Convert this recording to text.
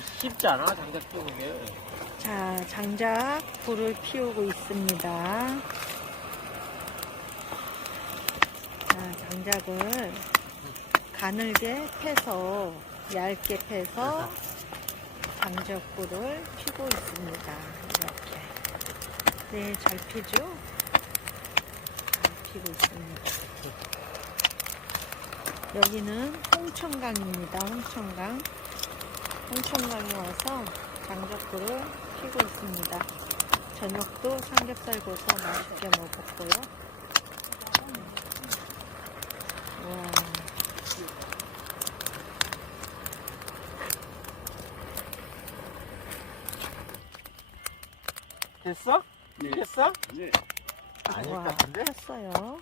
쉽지 않아 장작 피우는 게. 자, 장작 불을 피우고 있습니다. 자, 장작을 가늘게 패서 얇게 패서 장작불을 피고 있습니다. 이렇게. 네, 잘 피죠? 잘 피고 있습니다. 여기는 홍천강입니다. 홍천강. 홍천강에 와서 장작불을 피고 있습니다. 저녁도 삼겹살 구워서 맛있게 먹었고요. 와. 됐어? 네. 됐어? 네. 아닐 것 와, 같은데? 했어요.